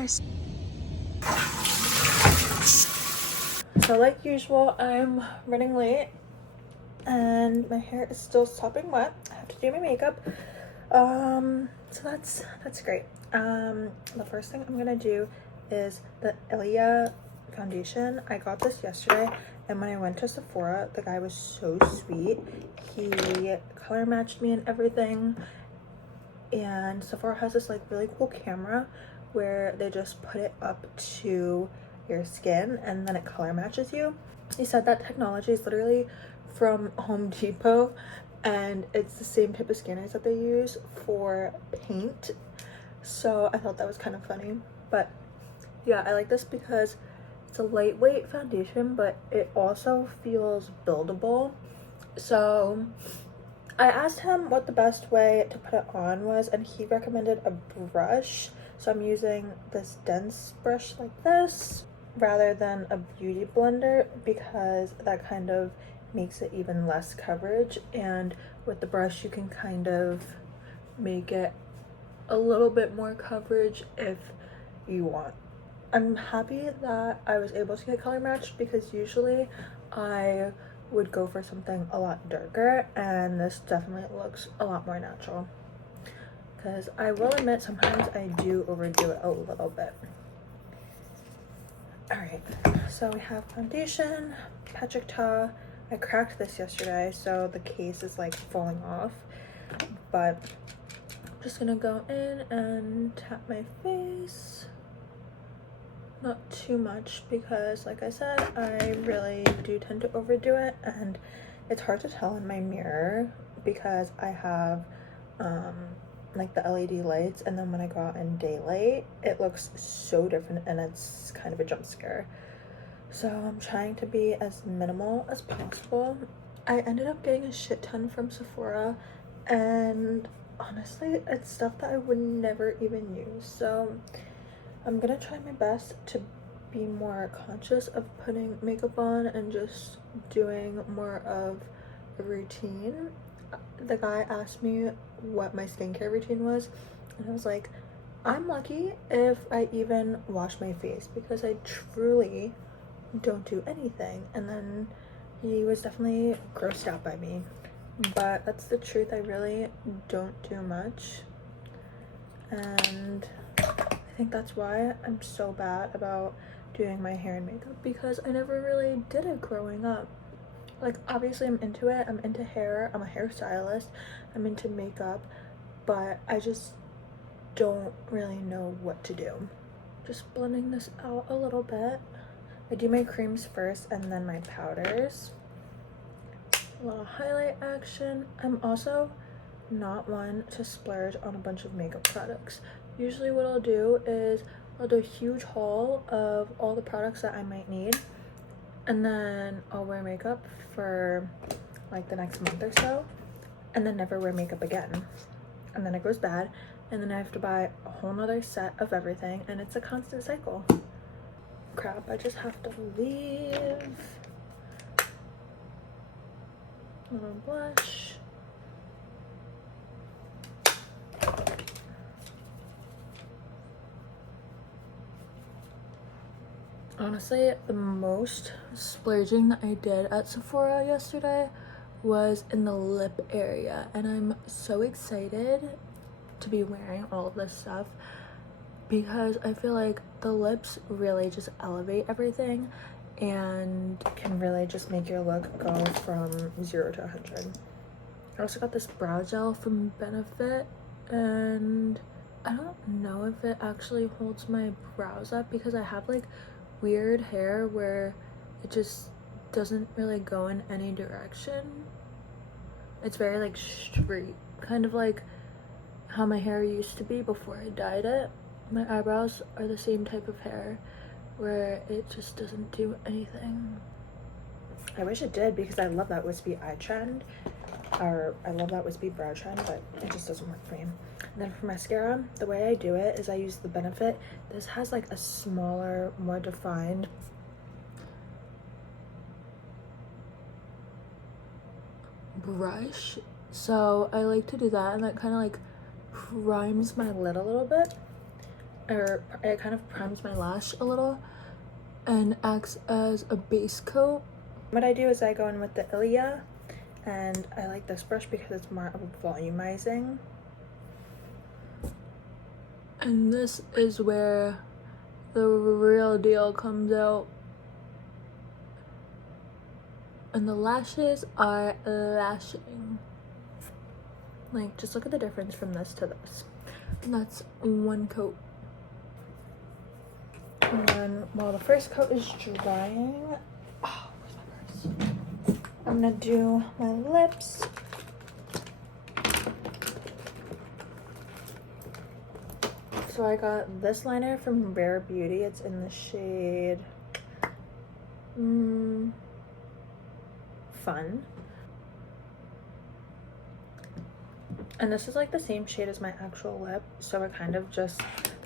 first. So like usual, I'm running late and my hair is still sopping wet. I have to do my makeup. So that's great. The first thing I'm gonna do is the Ilia foundation. I got this yesterday, and when I went to Sephora, the guy was so sweet. He color matched me and everything. And Sephora has this like really cool camera where they just put it up to your skin and then it color matches you. He said that technology is literally from Home Depot, and it's the same type of scanners that they use for paint. So I thought that was kind of funny. But yeah, I like this because it's a lightweight foundation, but it also feels buildable. So I asked him what the best way to put it on was, and he recommended a brush. So I'm using this dense brush like this rather than a beauty blender, because that kind of makes it even less coverage, and with the brush you can kind of make it a little bit more coverage if you want. I'm happy that I was able to get color matched, because usually I would go for something a lot darker, and this definitely looks a lot more natural, because I will admit sometimes I do overdo it a little bit. Alright, so we have foundation, Patrick Ta. I cracked this yesterday, so the case is like falling off, but I'm just gonna go in and tap my face. Not too much, because like I said, I really do tend to overdo it, and it's hard to tell in my mirror because I have like the LED lights, and then when I go out in daylight it looks so different, and it's kind of a jump scare. So I'm trying to be as minimal as possible. I ended up getting a shit ton from Sephora, and honestly it's stuff that I would never even use. So I'm gonna try my best to be more conscious of putting makeup on and just doing more of a routine. The guy asked me what my skincare routine was, and I was like, I'm lucky if I even wash my face, because I truly don't do anything. And then he was definitely grossed out by me, but that's the truth. I really don't do much, and I think that's why I'm so bad about doing my hair and makeup, because I never really did it growing up. Like, obviously I'm into it, I'm into hair, I'm a hairstylist, I'm into makeup, but I just don't really know what to do. Just blending this out a little bit. I do my creams first and then my powders. A little highlight action. I'm also not one to splurge on a bunch of makeup products. Usually what I'll do is I'll do a huge haul of all the products that I might need, and then I'll wear makeup for like the next month or so, and then never wear makeup again, and then it goes bad, and then I have to buy a whole nother set of everything, and it's a constant cycle. Crap, I just have to leave. Little blush. Honestly, the most splurging that I did at Sephora yesterday was in the lip area, and I'm so excited to be wearing all of this stuff, because I feel like the lips really just elevate everything and can really just make your look go from 0 to 100. I also got this brow gel from Benefit, and I don't know if it actually holds my brows up, because I have like weird hair where it just doesn't really go in any direction. It's very like straight, kind of like how my hair used to be before I dyed it. My eyebrows are the same type of hair where it just doesn't do anything. I wish it did, because I love that wispy eye trend, or I love that wispy brow trend, but it just doesn't work for me. And then for mascara, the way I do it is I use the Benefit. This has like a smaller, more defined brush, so I like to do that, and that kind of like primes my lid a little bit. or it kind of primes my lash a little and acts as a base coat. What I do is I go in with the Ilia, and I like this brush because it's more of a volumizing. And this is where the real deal comes out. And the lashes are lashing. Like, just look at the difference from this to this. And that's one coat. And then while the first coat is drying, oh, where's my purse? I'm gonna do my lips. So I got this liner from Rare Beauty. It's in the shade Fun. And this is like the same shade as my actual lip, so it kind of just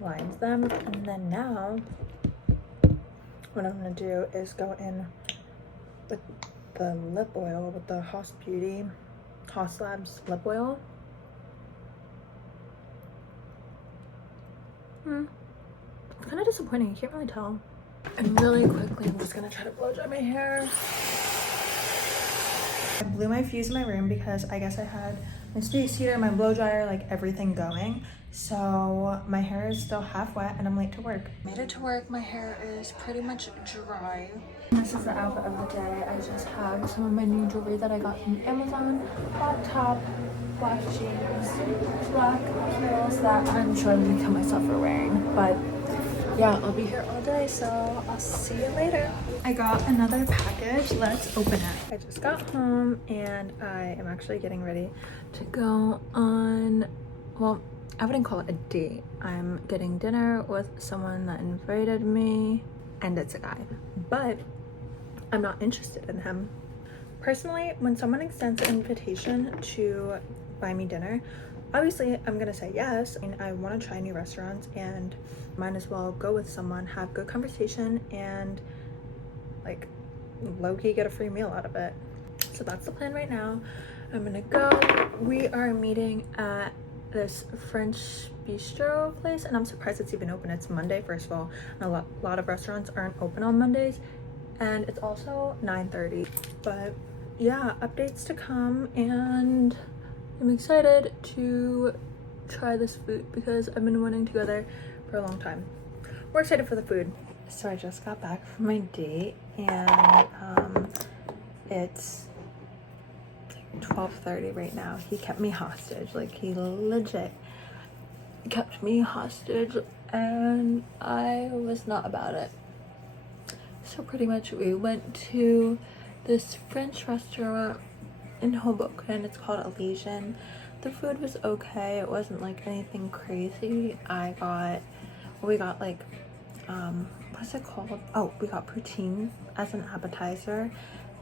lines them. And then now what I'm gonna do is go in with the lip oil, with the Haus Labs lip oil. It's kind of disappointing, you can't really tell. And really quickly, I'm just gonna try to blow dry my hair. I blew my fuse in my room because I guess I had my space heater, my blow dryer, like everything going. So my hair is still half wet and I'm late to work. Made it to work, my hair is pretty much dry. This is the outfit of the day. I just have some of my new jewelry that I got from Amazon. Black top, black jeans, black heels that I'm sure I'm gonna kill myself for wearing. But yeah, I'll be here all day, so I'll see you later. I got another package. Let's open it. I just got home and I am actually getting ready to go on, well, I wouldn't call it a date. I'm getting dinner with someone that invited me, and it's a guy, but I'm not interested in him. Personally, when someone extends an invitation to buy me dinner, obviously I'm gonna say yes, and I want to try new restaurants and might as well go with someone, have good conversation, and like low-key get a free meal out of it. So that's the plan right now. I'm gonna go. We are meeting at this French bistro place, and I'm surprised it's even open. It's Monday, first of all, and a lot of restaurants aren't open on Mondays, and it's also 9:30. But yeah, updates to come, and I'm excited to try this food because I've been wanting to go there for a long time. We're excited for the food. So I just got back from my date, and it's 12:30 right now. He kept me hostage. Like, he legit kept me hostage, and I was not about it. So pretty much we went to this French restaurant in Hoboken. It's called Elysian. The food was okay. It wasn't like anything crazy. We got like what's it called? Oh, we got poutine as an appetizer,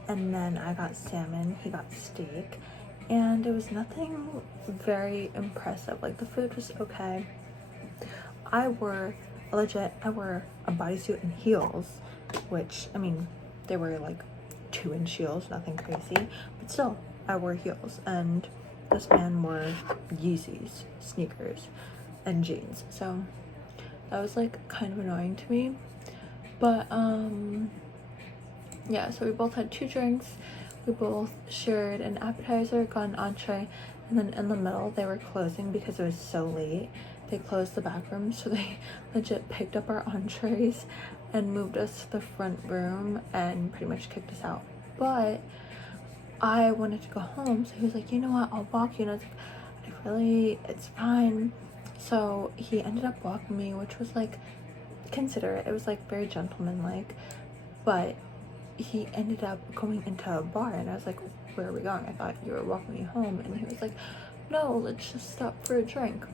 and then I got salmon. He got steak, and it was nothing very impressive. Like, the food was okay. I wore a bodysuit and heels, which, I mean, they were like 2-inch heels, nothing crazy, but still, I wore heels, and this man wore Yeezys, sneakers, and jeans. So that was like kind of annoying to me. But yeah, so we both had 2 drinks. We both shared an appetizer, got an entree, and then in the middle they were closing because it was so late. They closed the back room, so they legit picked up our entrees and moved us to the front room and pretty much kicked us out. But I wanted to go home, so he was like, you know what, I'll walk you. And I was like, it's fine. So he ended up walking me, which was like considerate. It was like very gentlemanlike, but he ended up going into a bar, and I was like, where are we going? I thought you were walking me home. And he was like, no, let's just stop for a drink.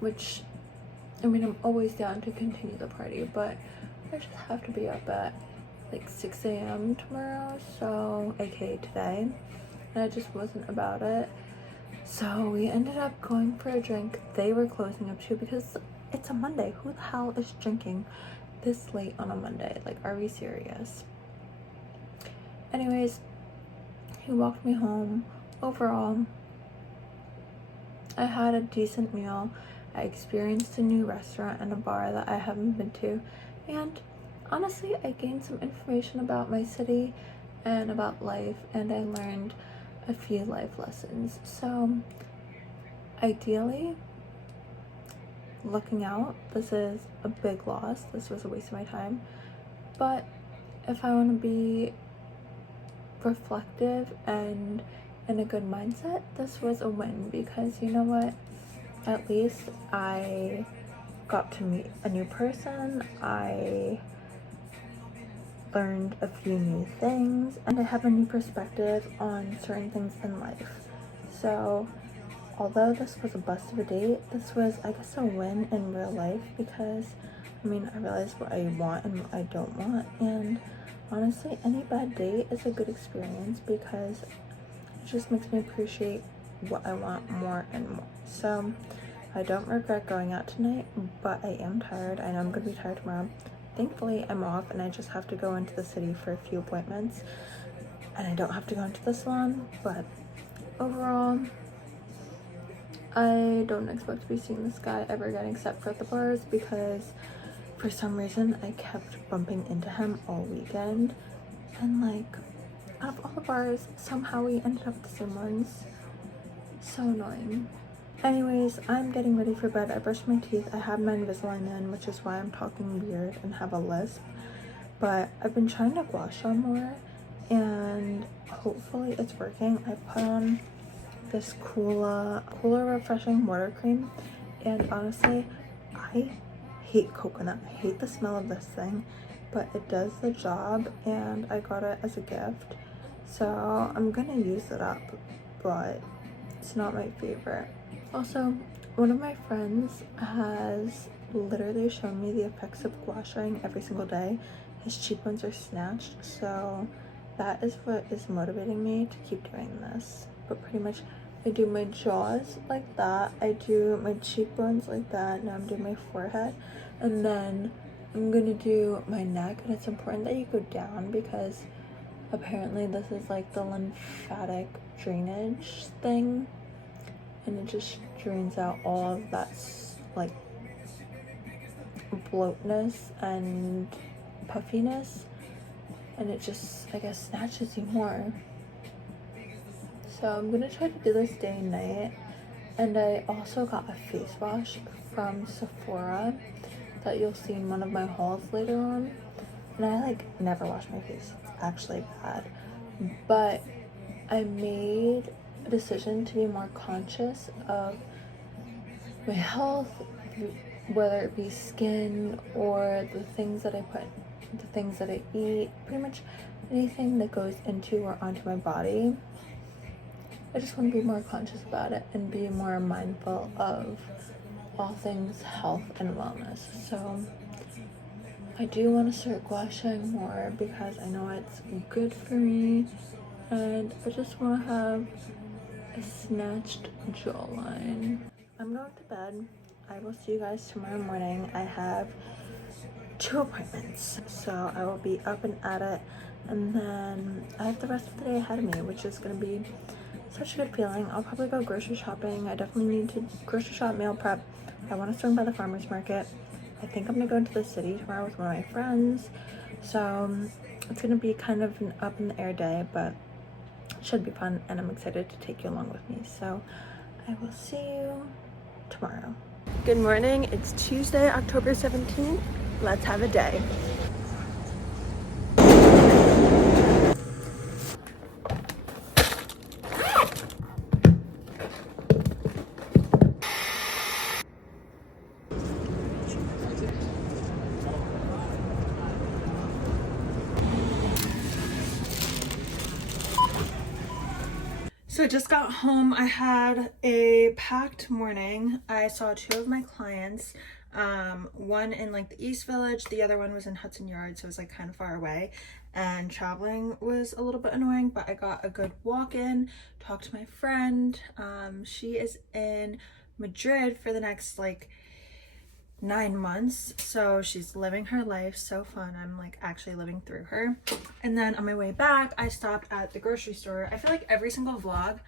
Which, I mean, I'm always down to continue the party, but I just have to be up at like 6 a.m. tomorrow, so aka today, and I just wasn't about it. So we ended up going for a drink. They were closing up too because it's a Monday. Who the hell is drinking this late on a Monday? Like, are we serious? Anyways, he walked me home. Overall, I had a decent meal. I experienced a new restaurant and a bar that I haven't been to, and honestly, I gained some information about my city and about life, and I learned a few life lessons. So ideally, looking out, this is a big loss. This was a waste of my time. But if I want to be reflective and in a good mindset, this was a win, because you know what? At least I got to meet a new person. I learned a few new things, and I have a new perspective on certain things in life. So although this was a bust of a date, this was, I guess, a win in real life, because I mean, I realized what I want and what I don't want, and honestly, any bad date is a good experience because it just makes me appreciate what I want more and more. So I don't regret going out tonight, but I am tired. I know I'm gonna be tired tomorrow. Thankfully, I'm off and I just have to go into the city for a few appointments, and I don't have to go into the salon. But overall, I don't expect to be seeing this guy ever again except for at the bars, because for some reason I kept bumping into him all weekend, and like, out of all the bars, somehow we ended up at the same ones. So annoying. Anyways, I'm getting ready for bed. I brushed my teeth. I have my Invisalign in, which is why I'm talking weird and have a lisp. But I've been trying to gua sha more, and hopefully it's working. I put on this cooler refreshing water cream, and honestly, I hate coconut. I hate the smell of this thing, but it does the job, and I got it as a gift. So I'm gonna use it up, but it's not my favorite. Also, one of my friends has literally shown me the effects of gua shaing every single day. His cheekbones are snatched, so that is what is motivating me to keep doing this. But pretty much, I do my jaws like that, I do my cheekbones like that, now I'm doing my forehead, and then I'm gonna do my neck. And it's important that you go down, because apparently this is like the lymphatic drainage thing, and it just drains out all of that like bloatness and puffiness, and it just, I guess, snatches you more. So I'm gonna try to do this day and night. And I also got a face wash from Sephora that you'll see in one of my hauls later on, and I like never wash my face. It's actually bad, but I made a decision to be more conscious of my health, whether it be skin or the things that I put, the things that I eat, pretty much anything that goes into or onto my body. I just want to be more conscious about it and be more mindful of all things health and wellness. So I do want to start gua shaing more, because I know it's good for me, and I just want to have a snatched jawline. I'm going to bed. I will see you guys tomorrow morning. I have 2 appointments, so I will be up and at it, and then I have the rest of the day ahead of me, which is going to be such a good feeling. I'll probably go grocery shopping. I definitely need to grocery shop, meal prep. I want to swing by the farmer's market. I think I'm gonna go into the city tomorrow with one of my friends, so it's gonna be kind of an up in the air day, but it should be fun, and I'm excited to take you along with me. So I will see you tomorrow. Good morning. It's Tuesday, October 17th. Let's have a day. So I just got home. I had a packed morning. I saw 2 of my clients, one in like the East Village, the other one was in Hudson Yards, so it was like kind of far away, and traveling was a little bit annoying, but I got a good walk in, talked to my friend. She is in Madrid for the next like 9 months, so she's living her life. So fun. I'm like actually living through her. And then on my way back, I stopped at the grocery store. I feel like every single vlog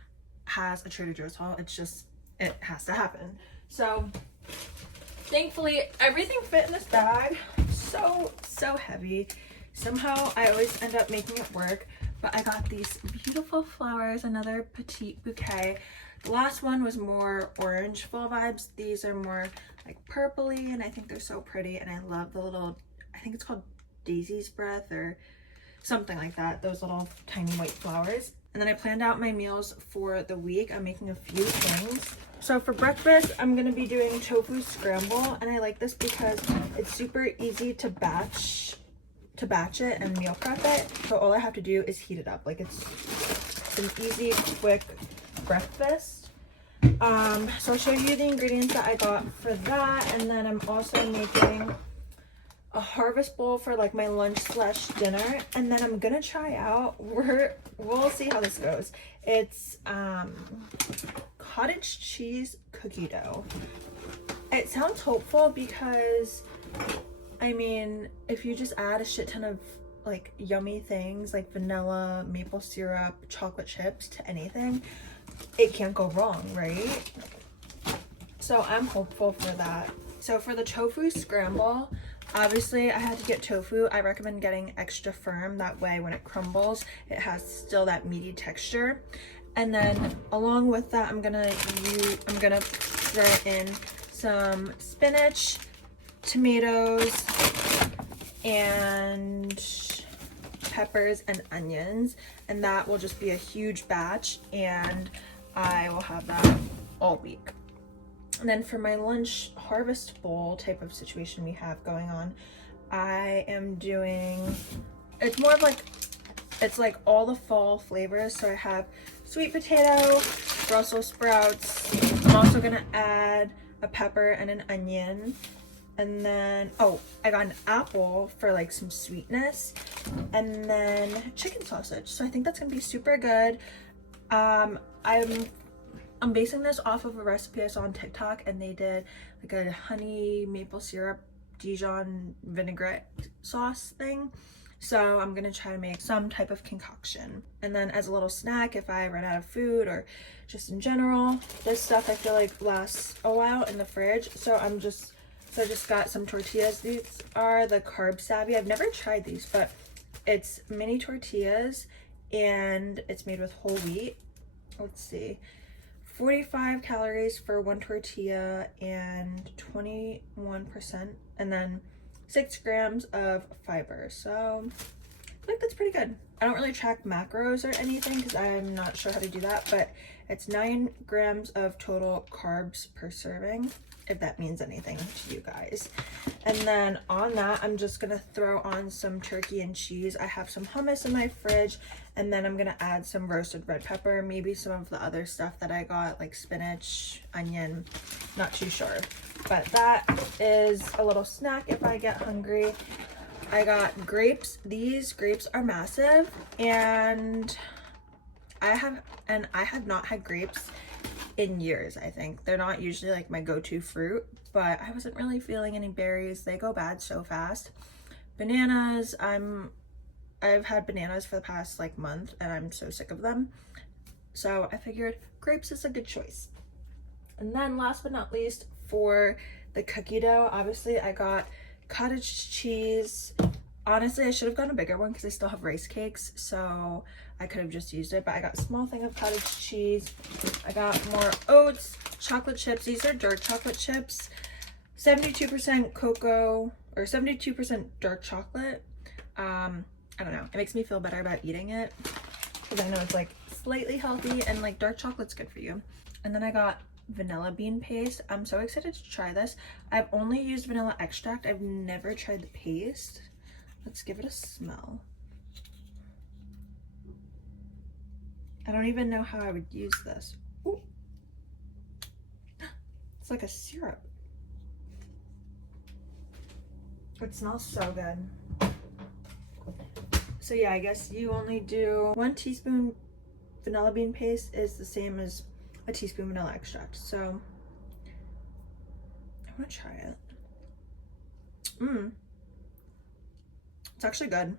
has a Trader Joe's haul. It's just, it has to happen. So Thankfully, everything fit in this bag. So heavy. Somehow I always end up making it work. But I got these beautiful flowers, another petite bouquet. The last one was more orange fall vibes. These are more like purpley, and I think they're so pretty. And I love the little, I think it's called Daisy's Breath or something like that, those little tiny white flowers. And then I planned out my meals for the week. I'm making a few things. So for breakfast, I'm gonna be doing tofu scramble, and I like this because it's super easy to batch it and meal prep it. So all I have to do is heat it up. Like it's an easy, quick breakfast. So I'll show you the ingredients that I got for that, and then I'm also making a harvest bowl for like my lunch slash dinner, and then I'm gonna try out, we'll see how this goes. It's cottage cheese cookie dough. It sounds hopeful because I mean, if you just add a shit ton of like yummy things like vanilla, maple syrup, chocolate chips to anything, it can't go wrong, right? So I'm hopeful for that. So for the tofu scramble, obviously I had to get tofu. I recommend getting extra firm, that way when it crumbles it has still that meaty texture. And then along with that, I'm gonna throw in some spinach, tomatoes, and peppers and onions, and that will just be a huge batch, and I will have that all week. And then for my lunch harvest bowl type of situation we have going on, I am doing, it's more of like, it's like all the fall flavors. So I have sweet potato, Brussels sprouts. I'm also gonna add a pepper and an onion. And then, oh, I got an apple for like some sweetness, and then chicken sausage. So I think that's gonna be super good. I'm basing this off of a recipe I saw on TikTok, and they did like a honey maple syrup Dijon vinaigrette sauce thing. So I'm gonna try to make some type of concoction. And then as a little snack, if I run out of food or just in general, this stuff I feel like lasts a while in the fridge. So I just got some tortillas. These are the Carb Savvy. I've never tried these, but it's mini tortillas and it's made with whole wheat. Let's see, 45 calories for one tortilla and 21%, and then 6 grams of fiber. So I think that's pretty good. I don't really track macros or anything because I'm not sure how to do that, but it's 9 grams of total carbs per serving, if that means anything to you guys. And then on that, I'm just gonna throw on some turkey and cheese. I have some hummus in my fridge, and then I'm gonna add some roasted red pepper, maybe some of the other stuff that I got, like spinach, onion, not too sure. But that is a little snack if I get hungry. I got grapes. These grapes are massive, and I have not had grapes in years. I think they're not usually like my go-to fruit, but I wasn't really feeling any berries. They go bad so fast. Bananas, I've had bananas for the past like month and I'm so sick of them, so I figured grapes is a good choice. And then last but not least, for the cookie dough, obviously I got cottage cheese. Honestly, I should have gotten a bigger one because I still have rice cakes, so I could have just used it, but I got a small thing of cottage cheese. I got more oats, chocolate chips. These are dark chocolate chips, 72% cocoa or 72% dark chocolate. I don't know, it makes me feel better about eating it because I know it's like slightly healthy, and like dark chocolate's good for you. And then I got vanilla bean paste. I'm so excited to try this. I've only used vanilla extract. I've never tried the paste. Let's give it a smell. I don't even know how I would use this. Ooh. It's like a syrup. It smells so good. So yeah, I guess you only do 1 teaspoon vanilla bean paste is the same as a teaspoon vanilla extract. So I want to try it. It's actually good.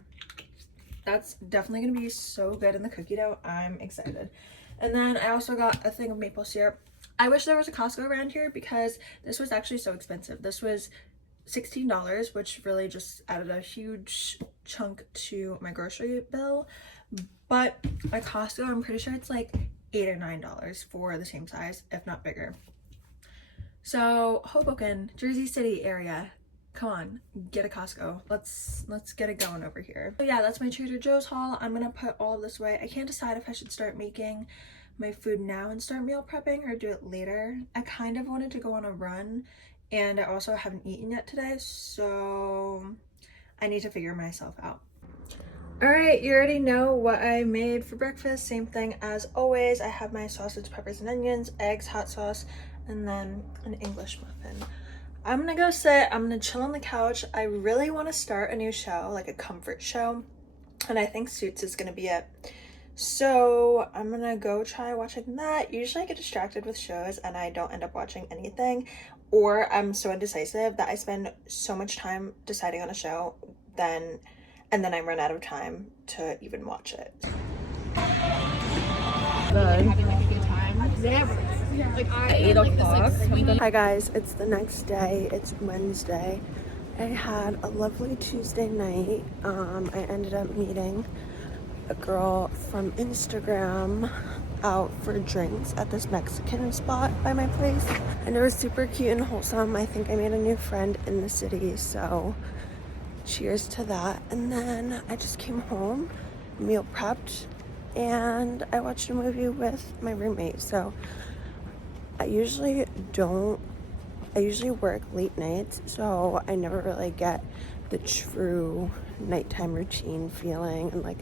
That's definitely gonna be so good in the cookie dough. I'm excited. And then I also got a thing of maple syrup. I wish there was a Costco around here because this was actually so expensive. This was $16, which really just added a huge chunk to my grocery bill. But at Costco, I'm pretty sure it's like $8 or $9 for the same size, if not bigger. So Hoboken, Jersey City area, come on, get a Costco. Let's get it going over here. So yeah, that's my Trader Joe's haul. I'm gonna put all of this away. I can't decide if I should start making my food now and start meal prepping or do it later. I kind of wanted to go on a run, and I also haven't eaten yet today, so I need to figure myself out. All right, you already know what I made for breakfast. Same thing as always. I have my sausage, peppers, and onions, eggs, hot sauce, and then an English muffin. I'm gonna go sit, I'm gonna chill on the couch. I really want to start a new show, like a comfort show, and I think Suits is gonna be it. So I'm gonna go try watching that. Usually I get distracted with shows and I don't end up watching anything, or I'm so indecisive that I spend so much time deciding on a show and then I run out of time to even watch it. Having like a good time. Never. Like at 8 o'clock. Hi guys, it's the next day. It's Wednesday. I had a lovely Tuesday night. I ended up meeting a girl from Instagram out for drinks at this Mexican spot by my place, and it was super cute and wholesome. I think I made a new friend in the city, so cheers to that. And then I just came home, meal prepped, and I watched a movie with my roommate. So I usually work late nights, so I never really get the true nighttime routine feeling and like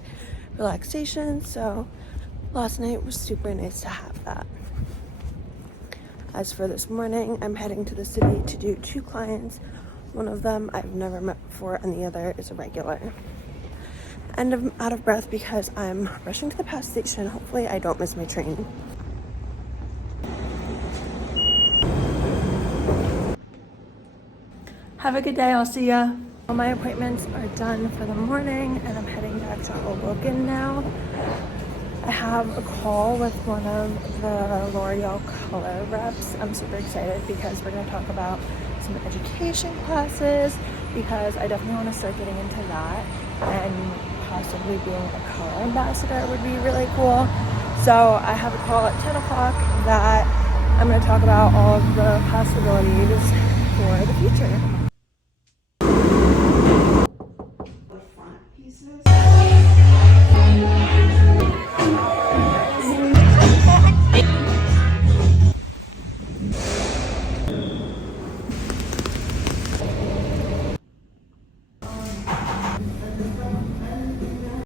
relaxation. So last night was super nice to have that. As for this morning, I'm heading to the city to do 2 clients. One of them I've never met before, and the other is a regular. And I'm out of breath because I'm rushing to the pass station. Hopefully I don't miss my train. Have a good day, I'll see ya. All my appointments are done for the morning, and I'm heading back to Hoboken now. I have a call with one of the L'Oreal color reps. I'm super excited because we're going to talk about some education classes, because I definitely want to start getting into that, and possibly being a color ambassador would be really cool. So I have a call at 10 o'clock that I'm going to talk about all of the possibilities for the future.